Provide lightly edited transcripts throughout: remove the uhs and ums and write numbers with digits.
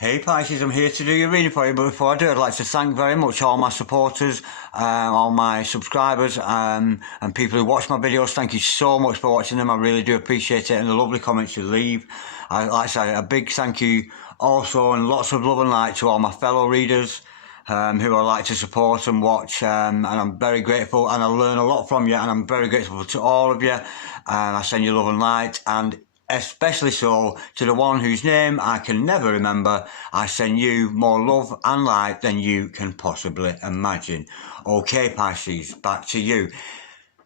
Hey Pisces, I'm here to do your reading for you, but before I do, I'd like to thank very much all my supporters, all my subscribers, and people who watch my videos. Thank you so much for watching them. I really do appreciate it, and the lovely comments you leave. I'd like to say a big thank you also, and lots of love and light to all my fellow readers who I like to support and watch, and I'm very grateful, and I learn a lot from you, and I'm very grateful to all of you, and I send you love and light, and especially so to the one whose name I can never remember. I send you more love and light than you can possibly imagine. Okay, Pisces, back to you.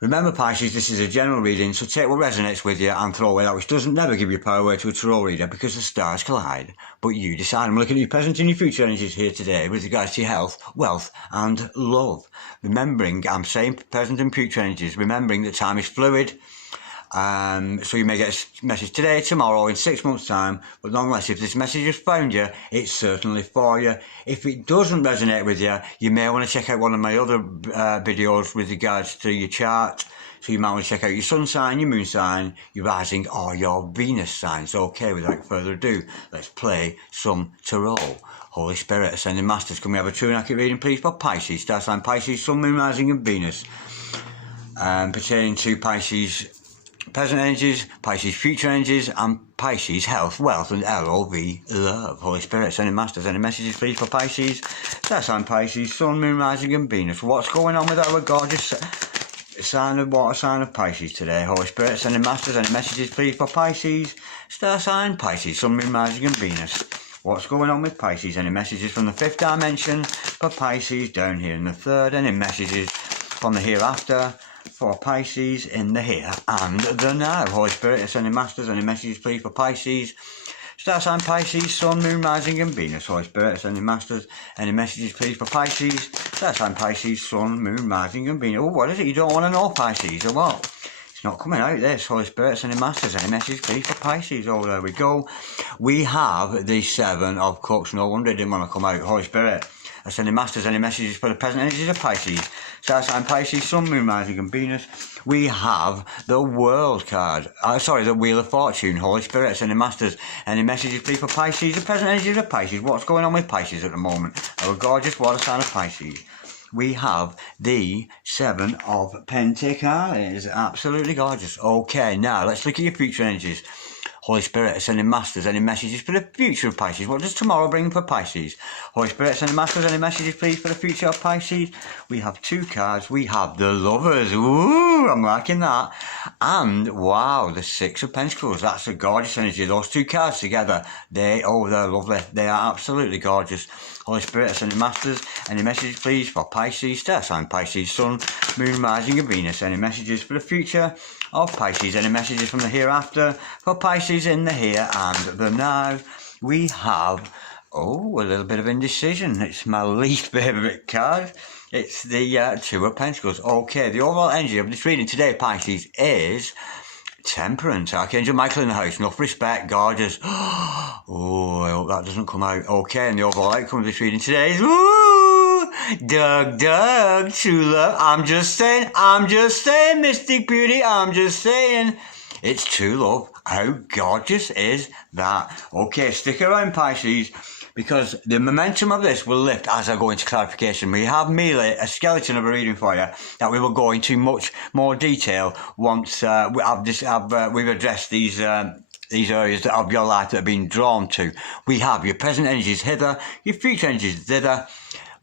Remember, Pisces, this is a general reading, so take what resonates with you and throw away that which doesn't never give you power away to a tarot reader, because the stars collide. But you decide. I'm looking at your present and your future energies here today with regards to your health, wealth and love. Remembering, I'm saying present and future energies, remembering that time is fluid. So you may get a message today, tomorrow, in 6 months' time, but nonetheless, if this message has found you, it's certainly for you. If it doesn't resonate with you, you may want to check out one of my other videos with regards to your chart. So you might want to check out your sun sign, your moon sign, your rising or your Venus sign. So okay, without further ado, let's play some tarot. Holy Spirit, Ascending Masters, can we have a true and accurate reading, please, for Pisces, star sign Pisces, sun, moon, rising and Venus, pertaining to Pisces present energies, Pisces future energies, and Pisces health, wealth, and LOV, love. Holy Spirit, sending masters, any messages please for Pisces, star sign Pisces, sun, moon, rising and Venus. What's going on with our gorgeous sign of water sign of Pisces today? Holy Spirit, sending masters, any messages please for Pisces, star sign Pisces, sun, moon, rising and Venus. What's going on with Pisces? Any messages from the fifth dimension for Pisces down here in the third? Any messages from the hereafter for Pisces in the here and the now? Holy Spirit, sending masters, any messages please for Pisces, star sign Pisces, sun, moon, rising and Venus. Holy Spirit, sending masters, any messages please for Pisces, star sign Pisces, sun, moon, rising and Venus. Oh, what is it you don't want to know, Pisces, or what? It's not coming out, this. Holy Spirit, sending masters, any messages please for Pisces. Oh, there we go. We have the Seven of Cups. No wonder it didn't want to come out. Holy Spirit, sending masters, any messages for the present energies of Pisces, star sign Pisces, sun, moon, rising and Venus. We have the World card. The Wheel of Fortune. Holy Spirit, sending masters, any messages please for Pisces, the present energies of Pisces. What's going on with Pisces at the moment? Our gorgeous water sign of Pisces. We have the Seven of Pentacles. Absolutely gorgeous. Okay, now let's look at your future energies. Holy Spirit, sending masters, any messages for the future of Pisces. What does tomorrow bring for Pisces? Holy Spirit, sending masters, any messages please for the future of Pisces? We have two cards. We have the Lovers. Ooh, I'm liking that. And wow, the Six of Pentacles. That's a gorgeous energy. Those two cards together, they're lovely. They are absolutely gorgeous. Holy Spirit, sending masters, any messages please for Pisces, star sign Pisces, sun, moon, rising and Venus. Any messages for the future of Pisces? Any messages from the hereafter for Pisces in the here and the now? We have, a little bit of indecision. It's my least favourite card. It's the Two of Pentacles. Okay, the overall energy of this reading today, Pisces, is Temperance. Archangel Michael in the house. Enough respect, gorgeous. Oh, I hope that doesn't come out. Okay, and the overall outcome of this reading today is Doug, true love. I'm just saying, mystic beauty, I'm just saying. It's true love. How gorgeous is that? Okay, stick around, Pisces, because the momentum of this will lift as I go into clarification. We have merely a skeleton of a reading for you that we will go into much more detail once we've addressed these areas of your life that have been drawn to. We have your present energies hither, your future energies thither,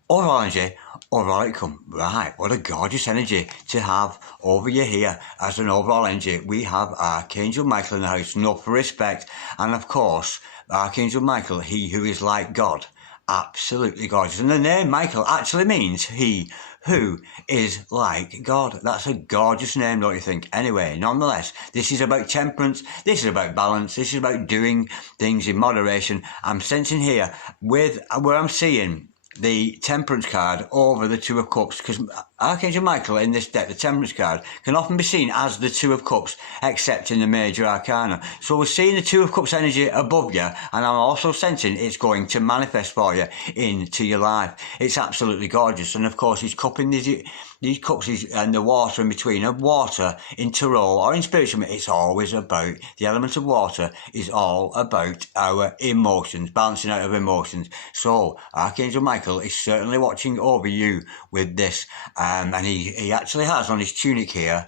overall energy, overall outcome. Right, what a gorgeous energy to have over you here as an overall energy. We have Archangel Michael in the house, enough respect, and of course, Archangel Michael, he who is like God. Absolutely gorgeous. And the name Michael actually means he who is like God. That's a gorgeous name, don't you think? Anyway, nonetheless, this is about temperance. This is about balance. This is about doing things in moderation. I'm sensing here with where I'm seeing the Temperance card over the Two of Cups, because Archangel Michael in this deck, the Temperance card, can often be seen as the Two of Cups, except in the major arcana. So we're seeing the Two of Cups energy above you, and I'm also sensing it's going to manifest for you into your life. It's absolutely gorgeous. And of course, he's cupping these cups and the water in between. And water in tarot or in spiritual, it's always about the element of water, is all about our emotions, balancing out our emotions. So Archangel Michael is certainly watching over you with this. And he actually has on his tunic here,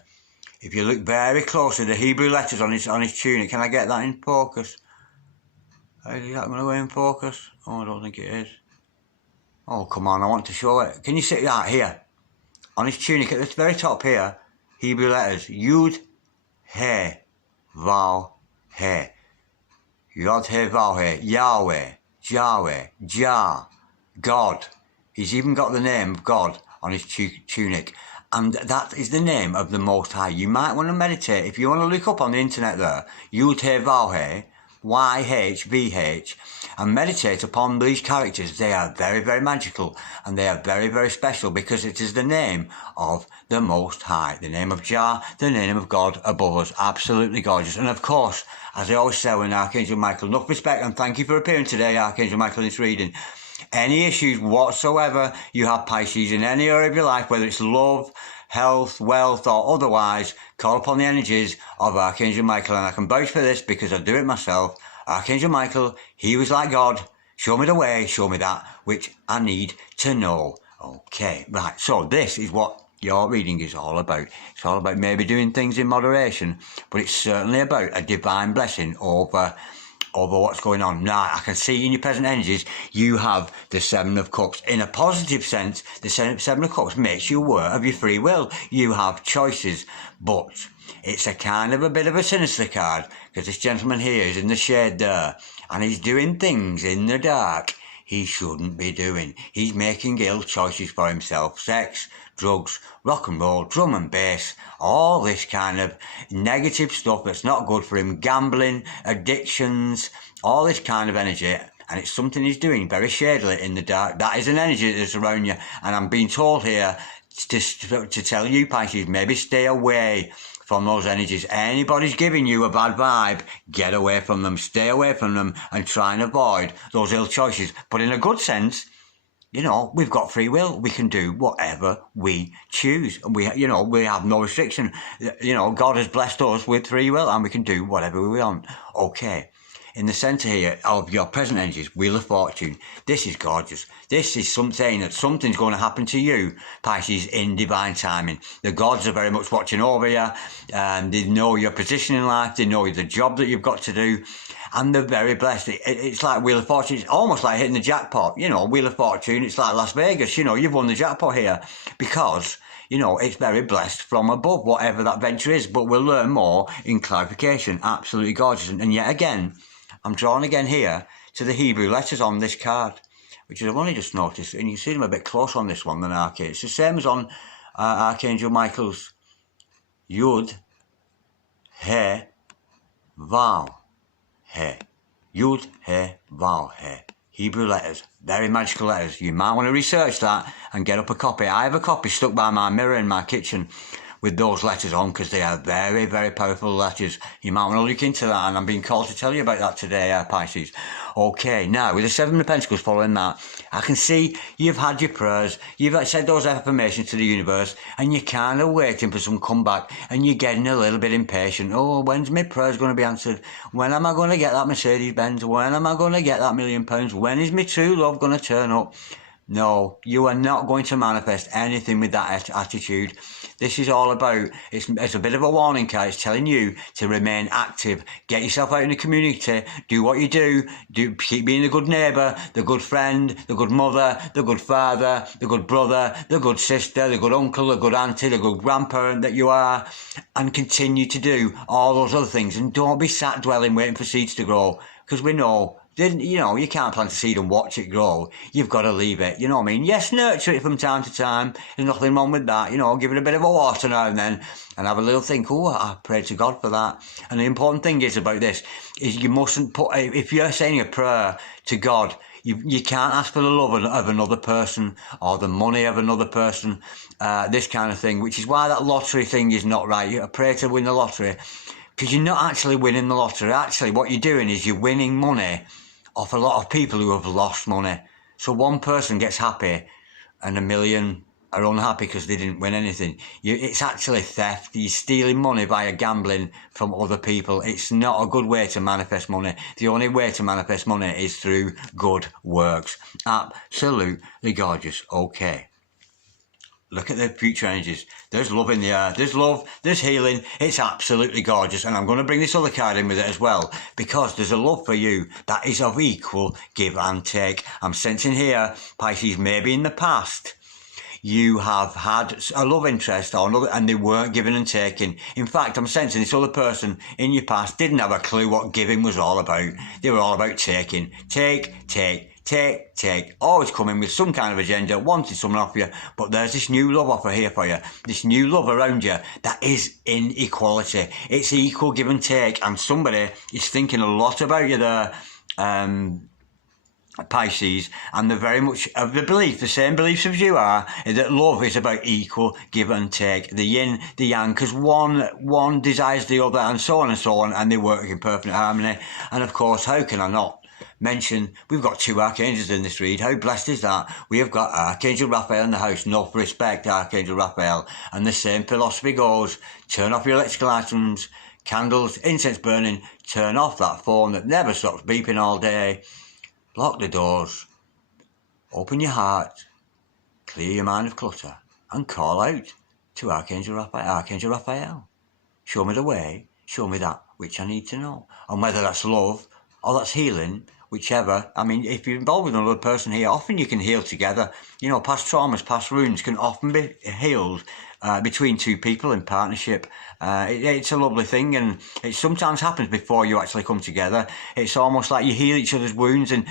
if you look very closely, the Hebrew letters on his tunic. Can I get that in focus? Is that going to go in focus? Oh, I don't think it is. Oh, come on, I want to show it. Can you see that here? On his tunic, at the very top here, Hebrew letters, Yud, He, Vav, He. Yod, He, Vav, He. Yahweh, Yahweh, Jah, God. He's even got the name of God on his tunic. And that is the name of the Most High. You might want to meditate. If you want to look up on the internet there, Yud, He, Vav, He, YHVH, and meditate upon these characters. They are very, very magical, and they are very, very special, because it is the name of the Most High, the name of Jah, the name of God above us. Absolutely gorgeous. And of course, as I always say when Archangel Michael, enough respect, and thank you for appearing today, Archangel Michael, in this reading. Any issues whatsoever you have, Pisces, in any area of your life, whether it's love, health, wealth, or otherwise, call upon the energies of Archangel Michael. And I can vouch for this because I do it myself. Archangel Michael, he was like God. Show me the way, show me that which I need to know. Okay, right. So this is what your reading is all about. It's all about maybe doing things in moderation, but it's certainly about a divine blessing over what's going on. Now, I can see in your present energies, you have the Seven of Cups. In a positive sense, the Seven of Cups makes you aware of your free will. You have choices, but it's a kind of a bit of a sinister card, because this gentleman here is in the shade there, and he's doing things in the dark he shouldn't be doing. He's making ill choices for himself. Sex, drugs, rock and roll, drum and bass, all this kind of negative stuff that's not good for him, gambling, addictions, all this kind of energy. And it's something he's doing very shadily in the dark. That is an energy that's around you. And I'm being told here to tell you, Pisces, maybe stay away from those energies. Anybody's giving you a bad vibe, get away from them, stay away from them, and try and avoid those ill choices. But in a good sense, you know, we've got free will. We can do whatever we choose. We have no restriction. You know, God has blessed us with free will, and we can do whatever we want. Okay. In the centre here of your present energies, Wheel of Fortune. This is gorgeous. This is saying that something's going to happen to you, Pisces, in divine timing. The gods are very much watching over you, and they know your position in life. They know the job that you've got to do, and they're very blessed. It's like Wheel of Fortune. It's almost like hitting the jackpot. You know, Wheel of Fortune, it's like Las Vegas. You know, you've won the jackpot here because, you know, it's very blessed from above, whatever that venture is. But we'll learn more in clarification. Absolutely gorgeous. And yet again, I'm drawn again here to the Hebrew letters on this card, which I've only just noticed, and you can see them a bit closer on this one than Archangel. It's the same as on Archangel Michael's Yud, He, Vav, He. Yud, He, Vav, He. Hebrew letters, very magical letters. You might want to research that and get up a copy. I have a copy stuck by my mirror in my kitchen with those letters on, because they are very, very powerful letters. You might want to look into that, and I'm being called to tell you about that today, Pisces. Okay, now, with the Seven of Pentacles following that, I can see you've had your prayers, you've said those affirmations to the universe, and you're kind of waiting for some comeback, and you're getting a little bit impatient. Oh, when's my prayers going to be answered? When am I going to get that Mercedes-Benz? When am I going to get that £1,000,000? When is my true love going to turn up? No, you are not going to manifest anything with that attitude. This is all about, it's a bit of a warning card. It's telling you to remain active. Get yourself out in the community. Do what you do. Keep being the good neighbour, the good friend, the good mother, the good father, the good brother, the good sister, the good uncle, the good auntie, the good grandparent that you are. And continue to do all those other things. And don't be sat dwelling waiting for seeds to grow. Because we know, you know, you can't plant a seed and watch it grow. You've got to leave it, you know what I mean? Yes, nurture it from time to time. There's nothing wrong with that. You know, give it a bit of a water now and then, and have a little think, oh, I pray to God for that. And the important thing is about this, is you mustn't put, if you're saying a prayer to God, You can't ask for the love of another person or the money of another person, this kind of thing, which is why that lottery thing is not right. You pray to win the lottery, because you're not actually winning the lottery. Actually, what you're doing is you're winning money off a lot of people who have lost money. So one person gets happy and a million are unhappy because they didn't win anything. It's actually theft. You're stealing money via gambling from other people. It's not a good way to manifest money. The only way to manifest money is through good works. Absolutely gorgeous. Okay. Look at the future energies. There's love in the air. There's love. There's healing. It's absolutely gorgeous. And I'm going to bring this other card in with it as well, because there's a love for you that is of equal give and take. I'm sensing here, Pisces, maybe in the past, you have had a love interest or another, and they weren't giving and taking. In fact, I'm sensing this other person in your past didn't have a clue what giving was all about. They were all about taking. Take. Always coming with some kind of agenda, wanting something off you. But there's this new love offer here for you. This new love around you that is in equality. It's equal give and take. And somebody is thinking a lot about you there, Pisces, and they're very much of the belief, the same beliefs as you are, that love is about equal give and take, the yin, the yang, because one desires the other, and so on, and they work in perfect harmony. And of course, how can I not mention, we've got two archangels in this read. How blessed is that? We have got Archangel Raphael in the house. Enough respect, Archangel Raphael. And the same philosophy goes, turn off your electrical items, candles, incense burning, turn off that phone that never stops beeping all day. Lock the doors, open your heart, clear your mind of clutter, and call out to Archangel Raphael. Show me the way, show me that which I need to know. And whether that's love or that's healing, whichever. I mean, if you're involved with another person here, often you can heal together. You know, past traumas, past wounds can often be healed between two people in partnership. It's a lovely thing, and it sometimes happens before you actually come together. It's almost like you heal each other's wounds and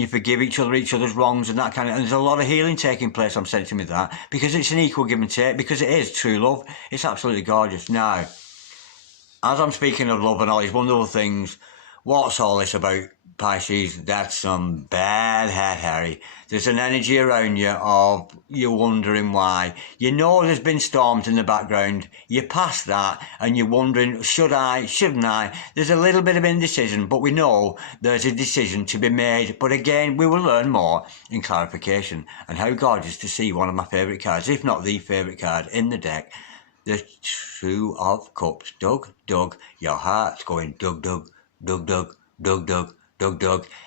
you forgive each other's wrongs and that kind of. And there's a lot of healing taking place, I'm sensing with that, because it's an equal give and take, because it is true love. It's absolutely gorgeous. Now, as I'm speaking of love and all these wonderful things, what's all this about, Pisces? That's some bad head, Harry. There's an energy around you of you wondering why. You know there's been storms in the background. You're past that and you're wondering, should I, shouldn't I? There's a little bit of indecision, but we know there's a decision to be made. But again, we will learn more in clarification. And how gorgeous to see one of my favourite cards, if not the favourite card in the deck, the Two of Cups. Doug, your heart's going Doug.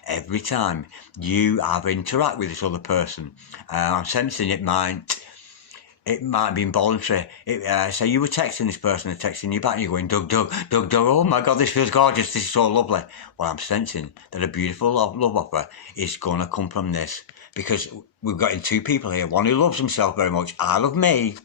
Every time you have interact with this other person. I'm sensing it might be involuntary. So you were texting this person, they're texting you back, and you're going, Doug, oh my God, this feels gorgeous, this is so lovely. Well, I'm sensing that a beautiful love offer is going to come from this, because we've got in two people here, one who loves himself very much. I love me,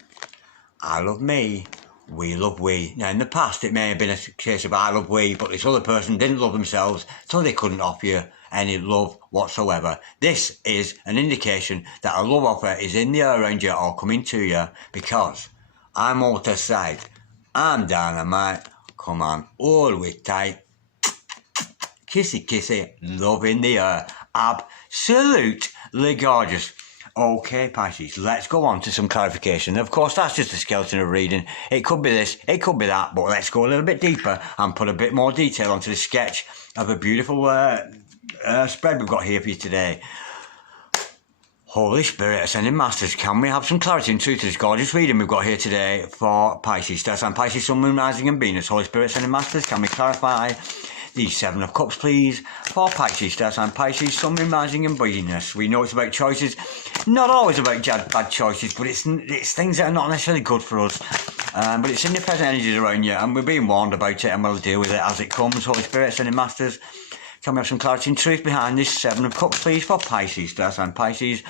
we love we. Now, in the past, it may have been a case of I love we, but this other person didn't love themselves, so they couldn't offer you any love whatsoever. This is an indication that a love offer is in the air around you or coming to you, because I'm all to side. I'm dynamite. Come on, hold it tight. Kissy, love in the air. Absolutely gorgeous. Okay, Pisces, let's go on to some clarification. Of course, that's just a skeleton of reading. It could be this, it could be that, but let's go a little bit deeper and put a bit more detail onto the sketch of a beautiful spread we've got here for you today. Holy Spirit, Ascending Masters, can we have some clarity and truth to this gorgeous reading we've got here today for Pisces? Star sign Pisces, Sun, Moon, Rising and Venus. Holy Spirit, Ascending Masters, can we clarify the Seven of Cups, please, for Pisces, Star sign Pisces, Sun, Moon, Rising and Venus. We know it's about choices, not always about bad choices, but it's things that are not necessarily good for us. But it's in the present energies around you, and we're being warned about it, and we'll deal with it as it comes. Holy Spirit, Ascending Masters, can we have some clarity and truth behind this Seven of Cups, please, for Pisces, Star sign Pisces,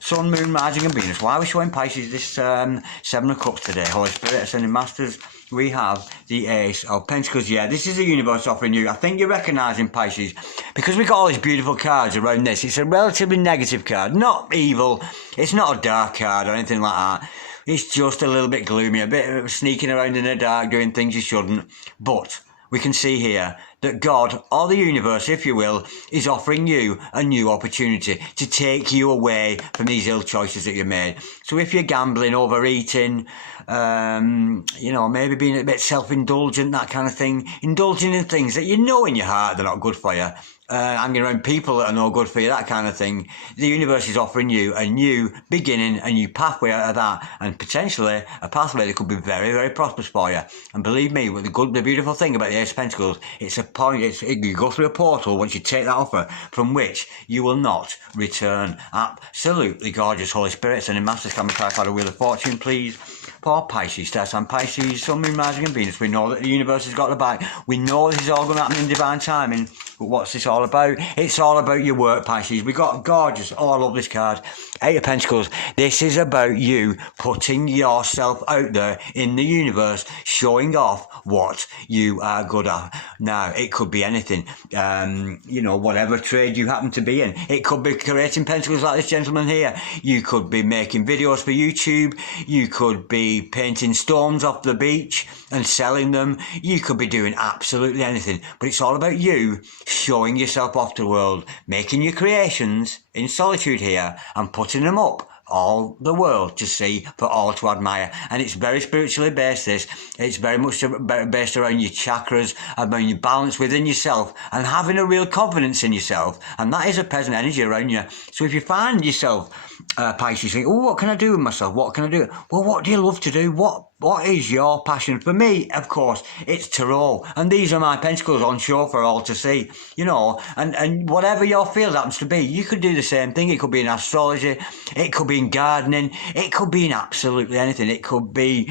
Sun, Moon, Rising and Venus. Why are we showing Pisces this Seven of Cups today? Holy Spirit, Ascending Masters, we have the Ace of Pentacles. Yeah, this is the universe offering you. I think you're recognising, Pisces, because we've got all these beautiful cards around this. It's a relatively negative card, not evil. It's not a dark card or anything like that. It's just a little bit gloomy, a bit sneaking around in the dark, doing things you shouldn't. But we can see here that God, or the universe, if you will, is offering you a new opportunity to take you away from these ill choices that you made. So if you're gambling, overeating, maybe being a bit self-indulgent, that kind of thing, indulging in things that you know in your heart they're not good for you, hanging around people that are no good for you, that kind of thing, the universe is offering you a new beginning, a new pathway out of that, and potentially a pathway that could be very, very prosperous for you. And believe me, the beautiful thing about the Ace of Pentacles, it's a point, you go through a portal once you take that offer from which you will not return. Absolutely gorgeous. Holy Spirit, sending Masters, can we clarify the Wheel of Fortune, please? For Pisces, Stars and Pisces, Sun, Moon, Rising and Venus. We know that the universe has got the back. We know this is all going to happen in divine timing. But what's this all about? It's all about your work, Pisces. We got gorgeous. Oh, I love this card. Eight of Pentacles. This is about you putting yourself out there in the universe, showing off what you are good at. Now, it could be anything. Whatever trade you happen to be in. It could be creating pentacles like this gentleman here. You could be making videos for YouTube. You could be painting stones off the beach and selling them. You could be doing absolutely anything. But it's all about you showing yourself off to the world, making your creations in solitude here and putting them up all the world to see, for all to admire. And it's very spiritually based, this. It's very much based around your chakras, about your balance within yourself and having a real confidence in yourself. And that is a present energy around you. So if you find yourself, Pisces, think, oh, what can I do with myself? What can I do? Well, what do you love to do? What is your passion? For me, of course, it's tarot. And these are my pentacles on show for all to see, and whatever your field happens to be, you could do the same thing. It could be in astrology. It could be in gardening. It could be in absolutely anything. It could be,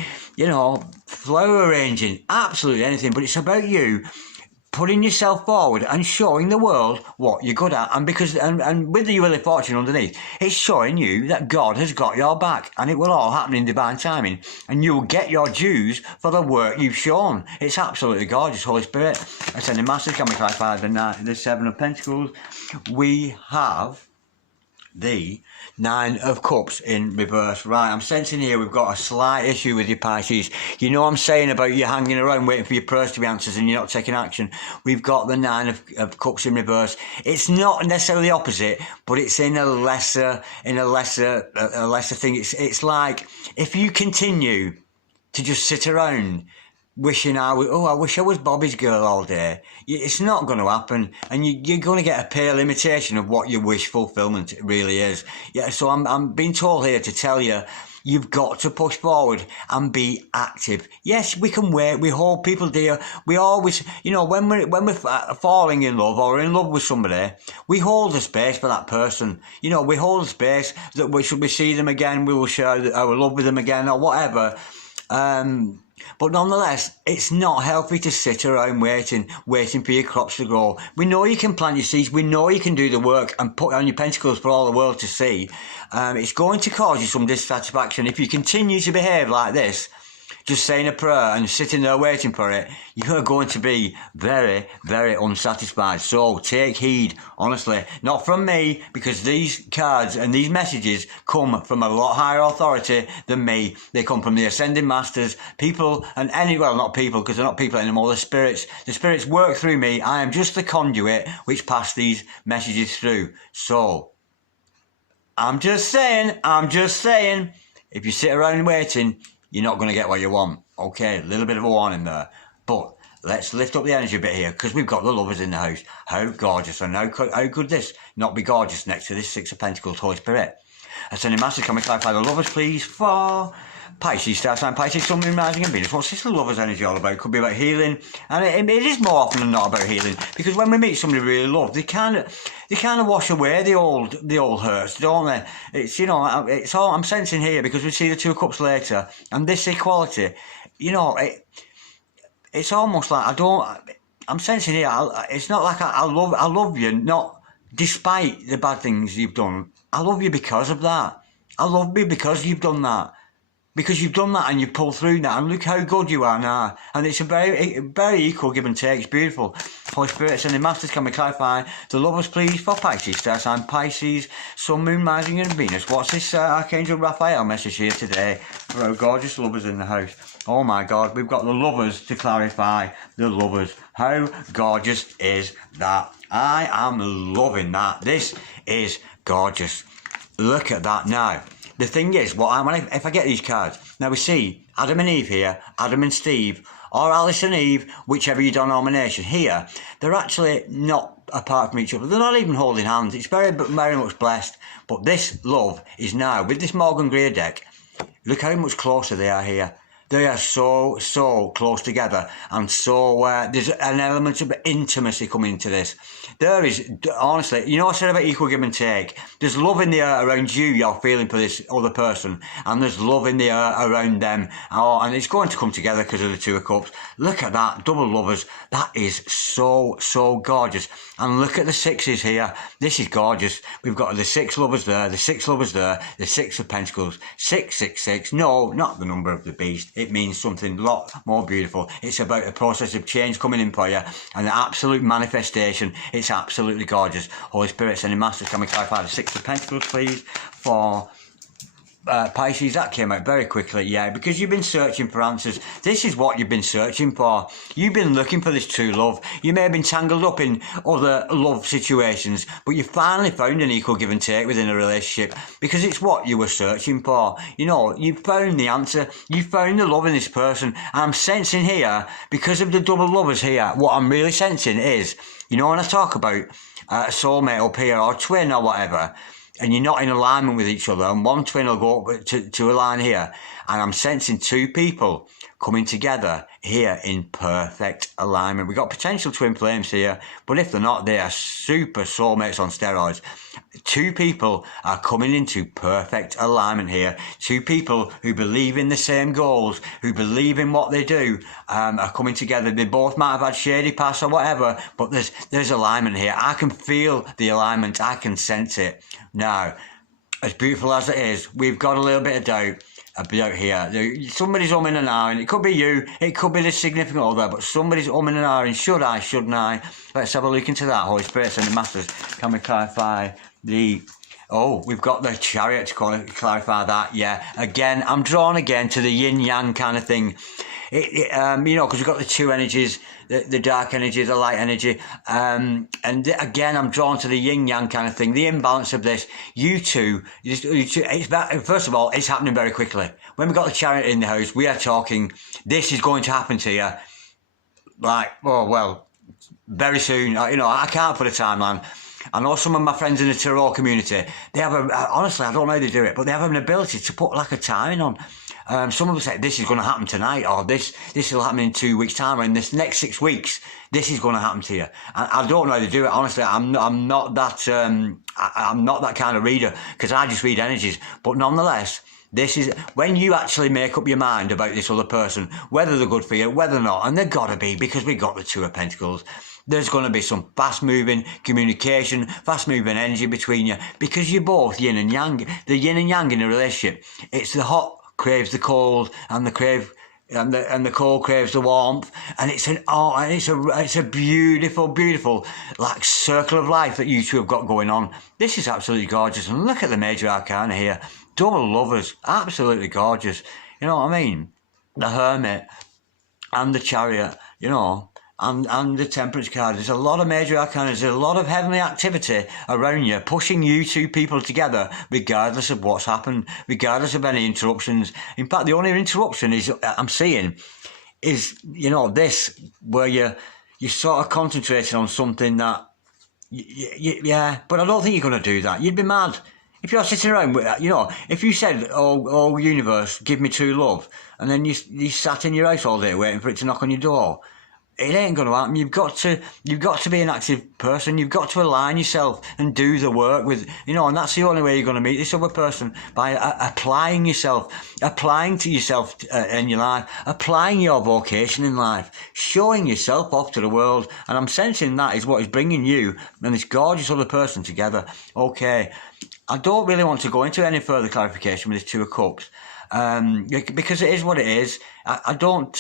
flower arranging, absolutely anything. But it's about you putting yourself forward and showing the world what you're good at. And because and with the Wheel of Fortune underneath, it's showing you that God has got your back, and it will all happen in divine timing, and you'll get your dues for the work you've shown. It's absolutely gorgeous. Holy Spirit, Ascending Masters, can we clarify the Seven of Pentacles? We have the Nine of Cups in reverse. Right, I'm sensing here we've got a slight issue with your Pisces. You know what I'm saying about you hanging around waiting for your prayers to be answered and you're not taking action. We've got the Nine of Cups in reverse. It's not necessarily the opposite, but it's in a lesser thing. It's like if you continue to just sit around wishing I wish I was Bobby's girl all day. It's not going to happen, and you're going to get a pale imitation of what your wish fulfillment really is. Yeah, so I'm being told here to tell you, you've got to push forward and be active. Yes, we can wait. We hold people dear. We always, when we're falling in love or in love with somebody, we hold the space for that person. We hold the space that should we see them again, we will share our love with them again or whatever. But nonetheless, it's not healthy to sit around waiting for your crops to grow. We know you can plant your seeds. We know you can do the work and put on your pentacles for all the world to see. It's going to cause you some dissatisfaction. If you continue to behave like this, just saying a prayer and sitting there waiting for it, you're going to be very, very unsatisfied. So take heed, honestly. Not from me, because these cards and these messages come from a lot higher authority than me. They come from the Ascending Masters, people, and not people, because they're not people anymore, they're spirits. The spirits work through me. I am just the conduit which pass these messages through. So, I'm just saying, if you sit around waiting, you're not going to get what you want. Okay, a little bit of a warning there. But let's lift up the energy a bit here, because we've got the lovers in the house. How gorgeous, and how could this not be gorgeous next to this Six of Pentacles, Holy Spirit? Ascending Masters, can we clarify the lovers, please, for Pisces, Star Sign, Pisces, Sun, Moon, Rising and Venus. What's this lovers energy all about? It could be about healing, and it is more often than not about healing, because when we meet somebody we really love, they kind of wash away the old hurts, don't they? It's it's all I'm sensing here, because we see the Two of Cups later, and this equality, it's almost like I'm sensing here. It's not like I love you, not despite the bad things you've done. I love you because of that. I love you because you've done that. because you've done that and you pulled through that, and look how good you are now. And it's a very equal give and take. It's beautiful. Holy Spirit, sending masters, can we clarify the lovers, please, for Pisces, star sign Pisces, Sun, Moon, Rising, and Venus. What's this Archangel Raphael message here today for our gorgeous lovers in the house? Oh my God, we've got the lovers to clarify. The lovers. How gorgeous is that? I am loving that. This is gorgeous. Look at that now. The thing is, if I get these cards, now we see Adam and Eve here, Adam and Steve, or Alice and Eve, whichever your denomination. Here, they're actually not apart from each other. They're not even holding hands. It's very much blessed. But this love is now, with this Morgan Greer deck, look how much closer they are here. They are so close together, and so there's an element of intimacy coming into this. There is, honestly, you know what I said about equal give and take? There's love in the air around you, you're feeling for this other person, and there's love in the air around them. Oh, and it's going to come together because of the Two of Cups. Look at that, double lovers. That is so gorgeous. And look at the sixes here. This is gorgeous. We've got the six lovers there, the six lovers there, the Six of Pentacles, 666. No, not the number of the beast. It means something a lot more beautiful. It's about a process of change coming in for you, and the absolute manifestation. It's absolutely gorgeous. Holy Spirit, sending masters, can we clarify the Six of Pentacles, please, for Pisces? That came out very quickly, yeah, because you've been searching for answers. This is what you've been searching for. You've been looking for this true love. You may have been tangled up in other love situations, but you finally found an equal give and take within a relationship, because it's what you were searching for. You know, you found the answer. You found the love in this person. And I'm sensing here, because of the double lovers here, what I'm really sensing is, you know, when I talk about a soulmate up here, or twin or whatever, and you're not in alignment with each other, and one twin will go up to a line here, and I'm sensing two people coming together here in perfect alignment. We've got potential twin flames here, but if they're not, they are super soulmates on steroids. Two people are coming into perfect alignment here. Two people who believe in the same goals, who believe in what they do, are coming together. They both might have had shady past or whatever, but there's alignment here. I can feel the alignment. I can sense it. Now, as beautiful as it is, we've got a little bit of doubt about here. Somebody's umming and ahhing. It could be you, it could be the significant other, but somebody's umming and ahhing. Should I, shouldn't I? Let's have a look into that. Holy Spirit and the Masters, can we clarify the... Oh, we've got the Chariot to clarify that, yeah. Again, I'm drawn again to the yin-yang kind of thing. You know, because we've got the two energies, the dark energy, the light energy. And again, I'm drawn to the yin-yang kind of thing, the imbalance of this. You two, first of all, it's happening very quickly. When we've got the Chariot in the house, we are talking, this is going to happen to you. Like, oh, well, very soon. You know, I can't put a timeline. I know some of my friends in the tarot community, they have honestly, I don't know how they do it, but they have an ability to put like a timing on. Some of them say, this is going to happen tonight, or this will happen in 2 weeks' time, or in this next 6 weeks, this is going to happen to you. I don't know how to do it, honestly. I'm not that kind of reader, because I just read energies. But nonetheless, this is when you actually make up your mind about this other person, whether they're good for you, whether or not, and they've got to be, because we've got the Two of Pentacles. There's going to be some fast-moving communication, fast-moving energy between you, because you're both yin and yang. The yin and yang in a relationship, it's the hot craves the cold, and the cold craves the warmth, and it's a beautiful like circle of life that you two have got going on. This is absolutely gorgeous, and look at the major arcana here, double lovers, absolutely gorgeous. You know what I mean? The Hermit and the Chariot, you know. And the Temperance card. There's a lot of major arcana. There's a lot of heavenly activity around you, pushing you two people together, regardless of what's happened, regardless of any interruptions. In fact, the only interruption I'm seeing is, you know, this, where you're sort of concentrating on something that, yeah, but I don't think you're going to do that. You'd be mad. If you're sitting around, you know, if you said, oh universe, give me true love, and then you sat in your house all day waiting for it to knock on your door, it ain't going to happen. You've got to be an active person. You've got to align yourself and do the work with, you know, and that's the only way you're going to meet this other person, by applying to yourself in your life, applying your vocation in life, showing yourself off to the world. And I'm sensing that is what is bringing you and this gorgeous other person together. Okay, I don't really want to go into any further clarification with this Two of Cups. because it is what it is. I don't,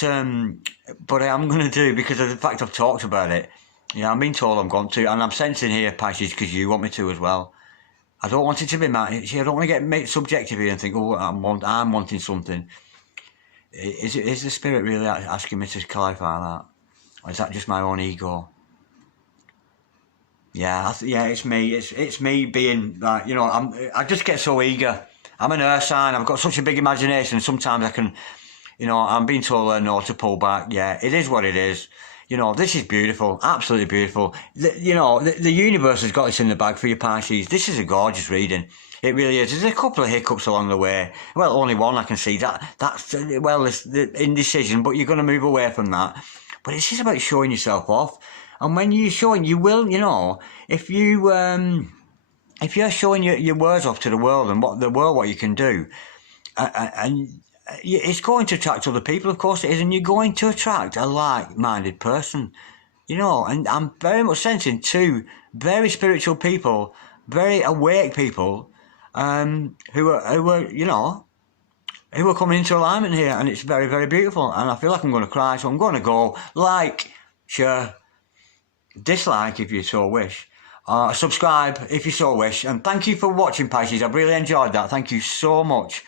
but I am going to do, because of the fact I've talked about it. Yeah, I'm being told I'm going to, and I'm sensing here, Pisces, because you want me to as well. I don't want it to be mad. I don't want to get subjective here and think, oh, I'm wanting something. Is the spirit really asking me to clarify that? Or is that just my own ego? Yeah, it's me. It's me being like, I just get so eager. I'm an earth sign. I've got such a big imagination. Sometimes I can, I'm being told no to pull back. Yeah, it is what it is. This is beautiful, absolutely beautiful. The universe has got this in the bag for you, Pisces. This is a gorgeous reading. It really is. There's a couple of hiccups along the way. Well, only one I can see. That's the indecision, but you're going to move away from that. But it's just about showing yourself off. And when you're showing, you will, if you're showing your words off to the world and what you can do, and it's going to attract other people, of course it is, and you're going to attract a like-minded person, and I'm very much sensing two very spiritual people, very awake people, who are coming into alignment here, and it's very, very beautiful, and I feel like I'm going to cry, so I'm going to go like, share, dislike if you so wish, subscribe if you so wish, and thank you for watching, Pisces. I've really enjoyed that. Thank you so much.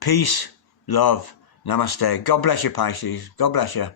Peace, love, namaste. God bless you, Pisces. God bless you.